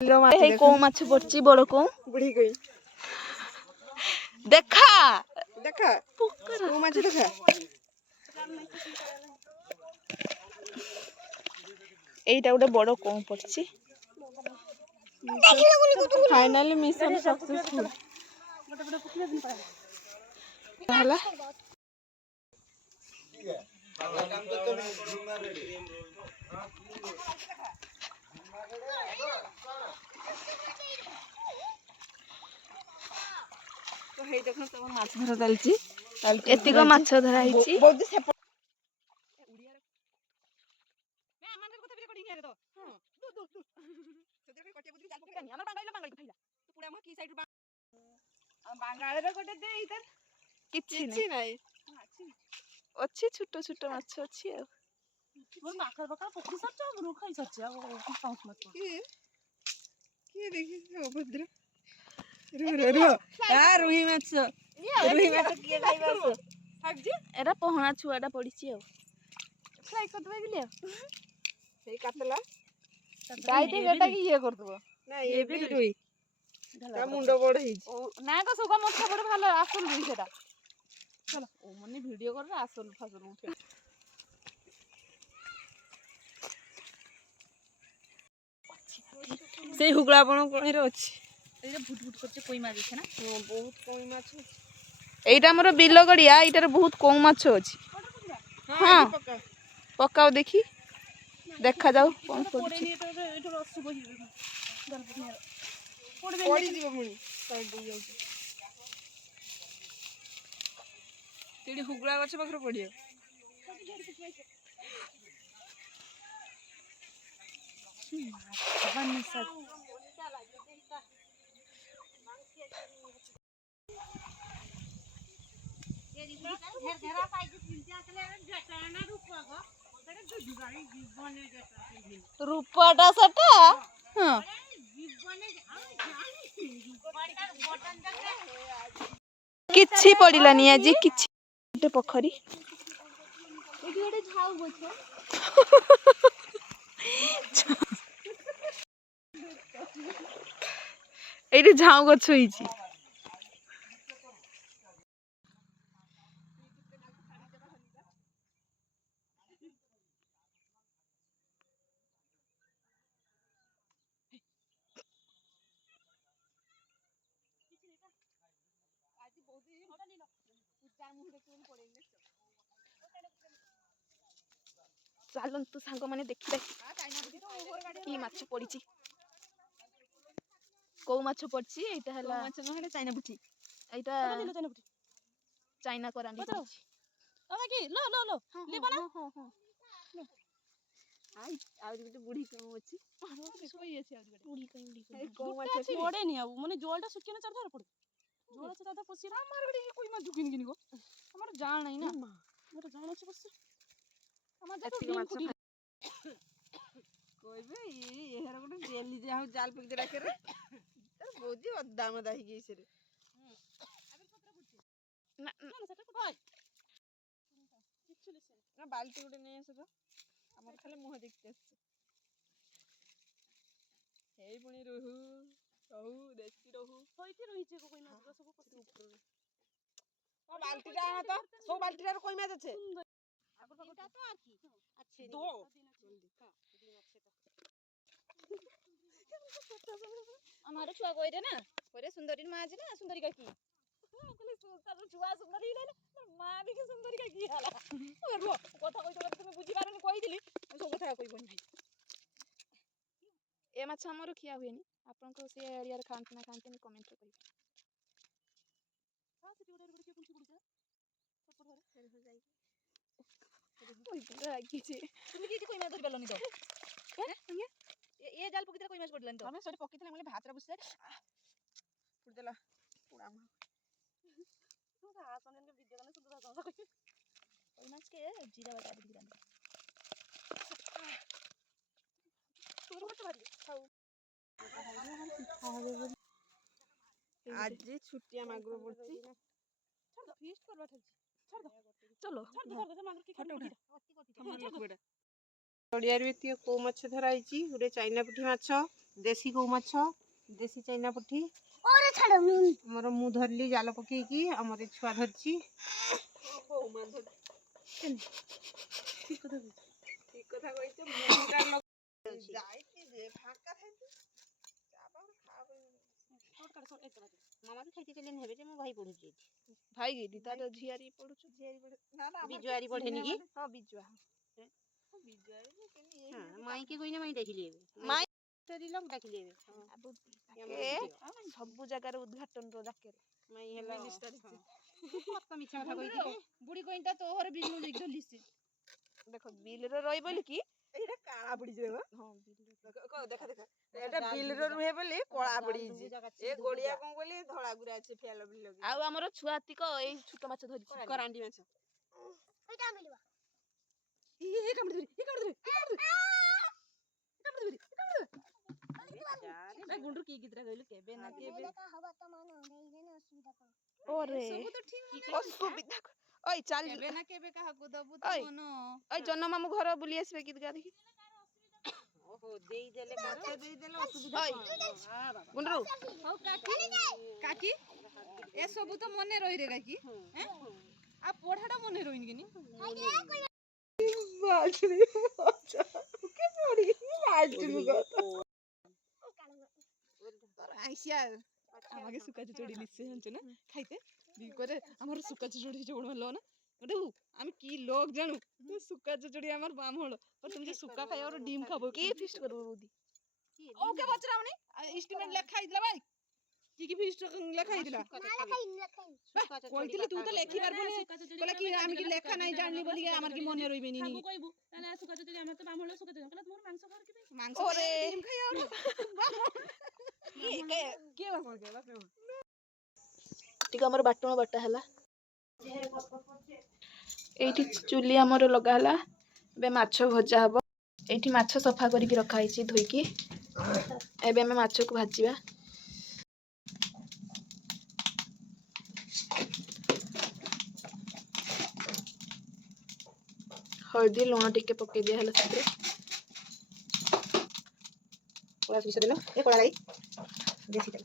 এই কৌ মাছ পড়ছি বড় কৌ বুড়ি কই দেখা দেখা কৌ মাছ দেখা এইটা গোটে বড় কৌ পড়ছি ফাইনালি মিশন सक्सेसफुल ହେଲା তো হেই দেখুন তମ মাছ ধরা ଚାଲିଛି ଏତିକ ମାଛ ଧରା ହେଇଛି ବହୁତ ସେପ ବାଙ୍ଗାଳରେ ଗୋଟେ ଦେ ଇଧର କିଛି ନାହିଁ ଅଛି ଛୋଟ ଛୋଟ ମାଛ ଅଛି ଆଉ ପାଖରେ ପାଖରେ ପୋଖରୀ ସରିଛି ଆଉ ଖାଇ ସରିଛି ଆଉ କିଏ ଦେଖିଛି ଅଭଦ୍ର ରୋହି ମାଛ କିଏ ଖାଇବ ଏଟା ପହଣା ଛୁଆଟା ପଡିଛି ଆଉ ଫ୍ରାଏ କରିଦେବା ବୋଲି ଆଉ ସେଇ କାତଲା ଗାଈଟେ ଏଟା କି ଇଏ କରିଦେବ ନାଇଁ ଏ ବି ରୋହି ତା ମୁଣ୍ଡ ବଡ ହେଇଛି ନା କ ସୁଗା ମଥା ବଡ ভালো আসল রুই সেটা চলো ও মানে ভিডিও করে আসল ফাসল উঠে ସେଇ ହୁଗୁଳା ବଣ କଣରେ ଅଛି এইটা ভুট ভুট করছে কই মাছ আছে না ବହୁତ କଇଁ ମାଛ ଅଛି এইটা আমার বিল গড়িয়া এইটার বহুত কম মাছ ଅଛି ହଁ পকাও দেখি দেখা যাও কোন পড়ছে ପଡିଯିବ ପୁଣି ସାଇଡ୍ ଦେଇ ଯାଉଛି ସେଠି ହୁଗୁଳା ଗଛ ପାଖରେ ପଡିବ রূপাটা সেটা হ্যাঁ କିଛି ପଡିଲାନି ଆଜି କିଛି ଗୋଟେ ପୋଖରୀ ଏଠି ଗୋଟେ ଝାଉ ଗଛ ଏଇଠି ଝାଉ ଗଛ ହେଇଛି ଚାଲନ୍ତୁ ସାଙ୍ଗମାନେ ଦେଖିବା କି ମାଛ ପଡିଛି କୋଉ ମାଛ ପଡିଛି ଏଇଟା ହେଲା ମାଛ ନହେଲେ ଚାଇନା ପୁଠି ଏଇଟା ଚାଇନା କରାଣ୍ଡି ପଡିଛି ଆଉ ଗୋଟେ ବୁଢୀ କଣ ଅଛି ପଡେନି ଆଉ ମାନେ ଜଳଟା ଶୁଖିଲେ ଚାରିଥର ପଡେ ଜଳ ଅଛି ତାର ପଶି ଆମର ଗୋଟେ କଇ ମାଛ କିଣି କିଣି ଗো ଆମର ଜାଣ ନାହିଁ ନା ଆମର ଜାଣ ଅଛି ବସ ଆମର ଏତିକି ମାଛ କହିବେ ଏହାର ଗୋଟେ ଡେଲି ଯାହା ହଉ ଜାଲ ପକେଇ ରାଖରେ ତାର ବହୁତ ଅଦା ମଦା ହେଇକି ସେରେ ନା ବାଲ୍ଟି ଗୋଟେ ନେଇ ଆସ ତ ଆମର ଖାଲି ମୁହଁ ଦେଖିତେ ଆସିছে ହେଇ ପୁଣି ରୋହୁ ରହୁ ଦେଶୀ ରହୁ ହଇତି ରହିଛି କଇ ମାଛ ସବୁ ପଶି ଉପରୁ ବାଲ୍ଟିଟା ଆଣ ତ ସବୁ ବାଲ୍ଟିଟାରେ କଇ ମାଛ আছে এটা তো আর কি আচ্ছা দো আমার ছুয়া কইরে না কইরে সুন্দরী মা আছে না সুন্দরী কাকি বলে তার ছুয়া সুন্দরী হইলে মা দেখি সুন্দরী কাকি হলা রো কথা কইতে তুমি বুঝি পারনি কই দিলি সব কথা কইবনি এ মাছ আমারও খিয়া হুয়েনি আপনাদের সে এরিয়ার খান্তি না খান্তি কমেন্ট রে কইবে হ্যাঁ সেটি ওটা কি কুঞ্চি পড়ছে সব ধরে হয়ে যাই ওই পুরো রাগিছে তুমি কি কই মাছ ধরি পেলনি তো হ্যাঁ এ জাল পকিতে কই মাছ পড়লানি তো আমি সেটা পকিতে মানে ভাতরা বসে পুড় দেলা পুড়া মা তুমি তো আসনের ভিডিও গানে শুধু কথা কই ওই মাছকে জিরা বাটা দিয়ে দিলাম তোর মত ভারি খাও আজ যে ছুটিয়া মাগুর পড়ছি ছাড় দাও ফিস্ট করবা ঠাকছি ছাড় দাও চলো ছাড় দাও মাগুর কি খাটো উঠা ପଡ଼ିଆରେ ବି ଏତିକି କୋଉ ମାଛ ଧରା ହେଇଛି। ଗୋଟେ ଚାଇନା ପୁଠି ମାଛ, ଦେଶୀ କୋଉ ମାଛ, ଦେଶୀ ଚାଇନା ପୁଠି। ଆମର ମୁଁ ଧରିଲି ଜାଲ ପକେଇକି, ଆମର ଛୁଆ ଧରିଛି। ଠିକ କଥା କହିଛ। ଯାଇଛି ଯେ ଫାଙ୍କା ଥାଇଛି ମାମା ବି ଖାଇତେ ଚାଲିଲେ ହେବେ ଯେ ମୋ ଭାଇ ପଢୁଛି ଏଠି। ଭାଇ ଗିରି ତାର ଝିଆରୀ ପଡୁଛୁ। ବିଜୁଆରୀ ପଢେନି କି? ହଁ ବିଜୁଆ ମାଇ କି କହିନା ମାଇ ଦେଖିଲି ଏବେ। ମାଇଁ ଫେରିଲା ମୁଁ ଡାକିଲି ଏବେ। ସବୁ ଜାଗାରେ ଉଦ୍ଘାଟନ ର ଡାକେ। ମାଇ ହେଲା ମିନିଷ୍ଟର କତ ମିଛ କଥା କହିଥିଲେ। ବୁଢୀ କଇଁଟା ତୋହର ବିଷ୍ଣୁ ଜିଗ ଧଲିସି ଦେଖ ବିଲ ରେ ରହି ବୋଲି କି ଏଇଟା କାଳା ପଡିଛି ଦେଖ। ହଁ ଦେଖ ଦେଖ ଏଟା ବିଲ ରେ ରୁହେ ବୋଲି କଳା ପଡିଛି। ଏ ଗୋଡିଆ କଣ ବୋଲି ଧଳା ଗୁରା ଅଛି ଫେଲ ବିଲ। ଆଉ ଆମର ଛୁଆ ତିକ ଏଇ ଛୋଟ ମାଛ ଧରିଛି। କରାଣ୍ଡି ମାଛ। ଗୁଣ୍ଡରୁ କି ଗୀତଟା କହିଲୁ କେବେ ନା କେବେ ଓରେ ସବୁ ତ ଠିକ ଅସୁବିଧା ଓଇ ଚାଲ କେବେ ନା କେବେ କାହାକୁ ଦବୁ ତ ଓଇ ମନ। ଓଇ ଜନ ମାମୁ ଘର ବୁଲି ଆସିବେ ଗୀତ ଗା ଦେଖି। ଓହୋ ଦେଇଦେଲେ ମାଛ ଦେଇଦେଲେ ଅସୁବିଧା ଓଇ କଣ? ଗୁଣ୍ଡରୁ ହଉ କାକି ଏସବୁ ତ ମନେ ରହିରେ କାକି। ଆଉ ପଢାଟା ମନେ ରହିନି କିନି। আমাকে সুকা চুচড়ি লিখছে জানছো না খাইতে করে আমার সুকা চুচড়ি চড় হলো না দেখু আমি কি লোক জানু সুকা চুচড়ি আমার বাম হলো তুমি যে সুকা খাই আর ডিম খাবো কি ফিস্ট করবো বৌদি ওকে বচরাওনি এস্টিমেট লেখা হইতলা ভাই কি ফিস্ট লেখা হইতলা কইতিলি তুই তো লেখি পারবনি কলা কি আমি কি লেখা নাই জানলি বলি আমার কি মনে রইবে নি খাবো কইবু তাহলে সুকা চুচড়ি আমার তো বাম হলো সুকা চুচড়ি কলা তোমার মাংস খাওয়ার কি মাংস ওরে ডিম খাই আর ଟିକେ ଆମର ବାଟଣ ବାଟା ହେଲା ଏଇଠି ଚୁଲି ଆମର ଲଗା ହେଲା ଏବେ ମାଛ ଭଜା ହବ ଏଇଠି ମାଛ ସଫା କରିକି ରଖା ହେଇଛି ଧୋଇକି ଏବେ ଆମେ ମାଛକୁ ଭାଜିବା ହଳଦୀ ଲୁଣ ଟିକେ ପକେଇ ଦିଆ ହେଲା ସେଥିରେ କଳା ସୋରିଷ ତେଲ ଏ କଳା ରାଇ ଦେଶୀ ତେଲ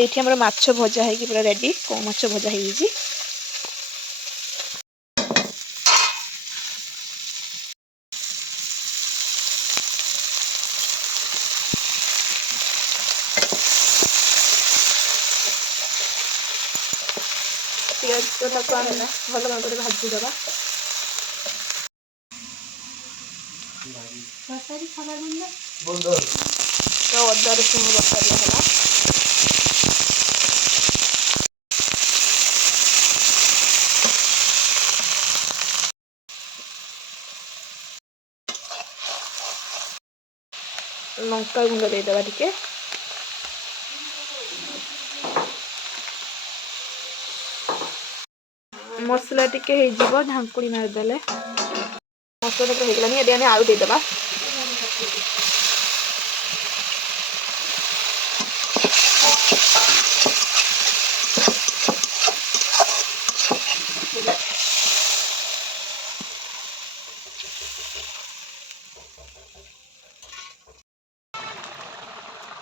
ଏଇଠି ଆମର ମାଛ ଭଜା ହେଇକି ପୁରା ରେଡି କୋଉ ମାଛ ଭଜା ହେଇଯାଇଛି ପିଆଜ ତାକୁ ଆମେ ଭଲ ଭାବରେ ଭାଜିଦେବା ତ ଅଦା ରସୁଣ ବଟା ଦିଆହେଲା ଲଙ୍କା ଗୁଣ୍ଡ ଦେଇଦେବା ଟିକେ ମସଲା ଟିକେ ହେଇଯିବ ଢାଙ୍କୁଣି ମାରିଦେଲେ ମସଲା ଟିକେ ହେଇଗଲାଣି ଏବେ ଆମେ ଆଳୁ ଦେଇଦେବା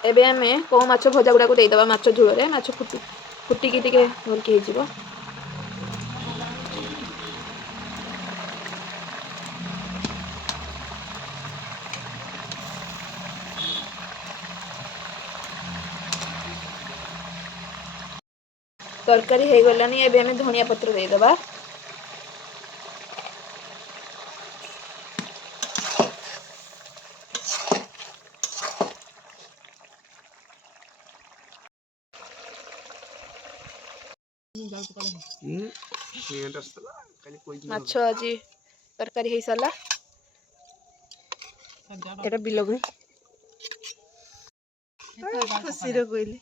ଏବେ ଆମେ କୋଉ ମାଛ ଭଜା ଗୁଡାକୁ ଦେଇଦେବା ମାଛ ଝୋଳରେ ମାଛ ଫୁଟିକି ଟିକେ ଭଲକି ହେଇଯିବ तरकारी हो गलानी एबे हमें धनिया पत्र दे देबा। ମାଛ ଆଜି ତରକାରୀ ହେଇ ସାରିଲା। ଏଟା ବିଲକୁ ଖୁସିରେ କହିଲି।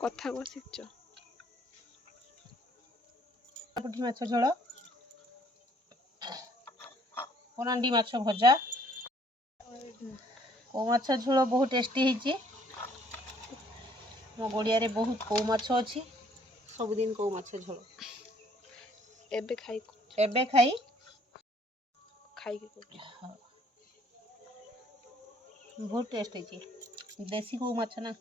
କଥା ବସିଛ ପୁଠି ମାଛ ଝୋଳ, ପଣାଣ୍ଡି ମାଛ ଭଜା, କଉ ମାଛ ଝୋଳ ବହୁତ ଟେଷ୍ଟି ହେଇଛି। ମୋ ଗଡ଼ିଆରେ ବହୁତ କଉ ମାଛ ଅଛି, ସବୁଦିନ କଉ ମାଛ ଝୋଳ। ଏବେ ଖାଇକି ବହୁତ ଟେଷ୍ଟ ହେଇଛି, ଦେଶୀ କଉ ମାଛ ନା।